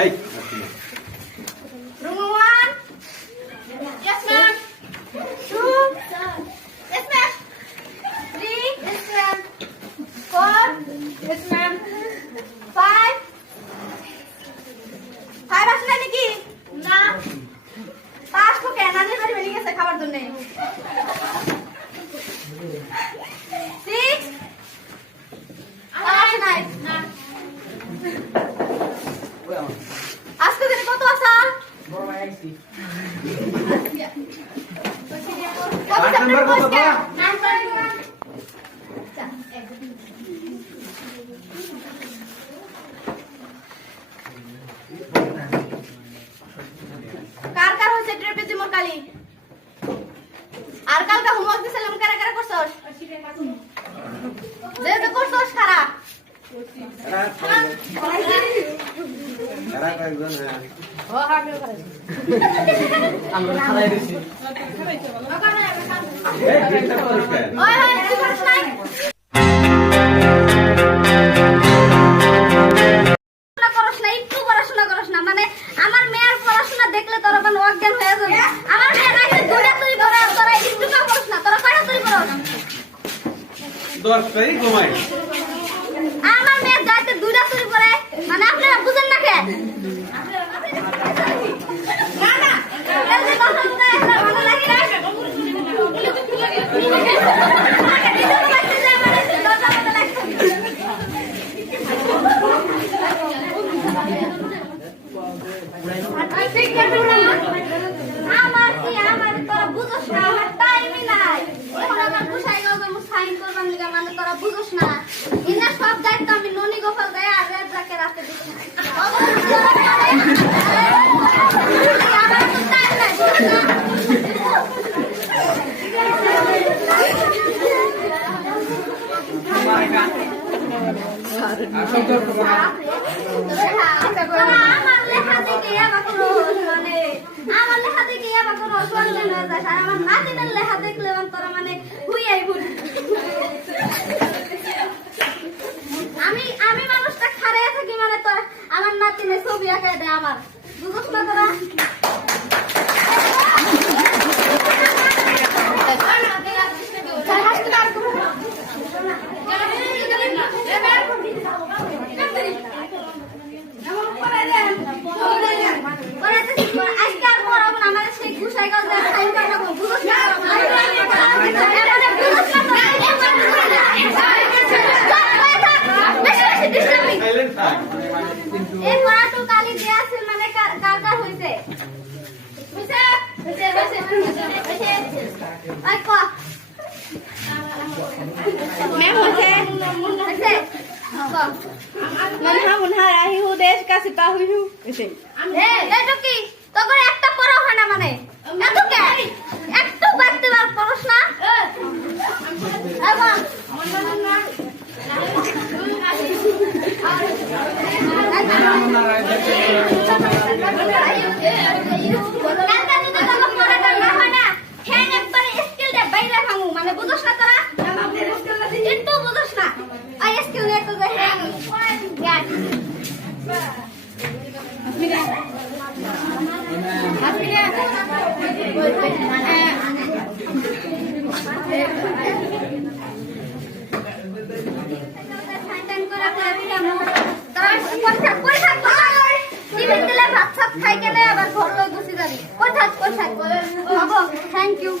এই Room 1. Yes, ma'am. 2. Yes, ma'am. 3. Yes, ma'am. 4. Yes, ma'am. 5. 5 আসলে নাকি? না। 5 তো কেন আনে বাড়ি বেরিয়ে গেছে খাবার জন্য। 6. আসে নাই। না। আজকে দিনে কত আসা? বড় ভাই আইছি কত নাম্বার কত বা? কার কার হচ্ছে ট্রেপেজিমোর কালি আর কালকে হোমওয়ার্ক দিছিলাম কারা কারা করছস যে যে করছস কারা কারা কয়েকজন হ্যাঁ ও হামিও করে আমরা খালাই দিছি এই ডিস্টার্ব করিস কেন? ওই ওই কি করছ নাই পড়াশোনা করছ না মানে আমার মেয়ের পড়াশোনা দেখলে তোরা মানে অজ্ঞান হয়ে যাবে আমার মেয়ে গাইতে দুইটা তুই বড় তোরা একটু কাম করছ না তোরা কয়টা তুই বড় 10টাই ঘুমাই আমার মেয়ে গাইতে দুইটা তুই পড়ে মানে আপনারা বুঝেন না কে না না এই যে কথা বলে এটা ভালো লাগে না আমার তোরা বুঝোস না আমার টাইমই নাই এখন আমার গুছাই গেল সাইন করবার লিগা মানে তোরা বুঝোস না ইনা সব দায়িত্ব আমি ননি গোপাল দেয় আর রেড রাকে রাতে দিছি আমার তো টাইম নাই আমার লেখা দেখে আমার নাতিদের লেখা দেখলে তোরা মানে হুইয়াই ভুল আমি মানুষটা খারাইয়া থাকি মানে তোর আমার নাতিনে ছবি আঁকা দেয় আমার বুঝছ না তোরা সাইলেন্ট থাক এই পড়াটু কালি দেয়া আছে মানে কার কার হইছে হইছে আই কো ম্যাম হইছে হইছে Man hamun har ahi hu desh ka sita hui hu ese এটা কি তোর একটা পড়া হয় না মানে এত কে একটু বাড়তে বার পড়ছ না এবং মানে বুঝছ না তোরা একটু বুঝছ না আই স্কিল নিয়ে তো হ্যাঁ থ্যাংক ইউ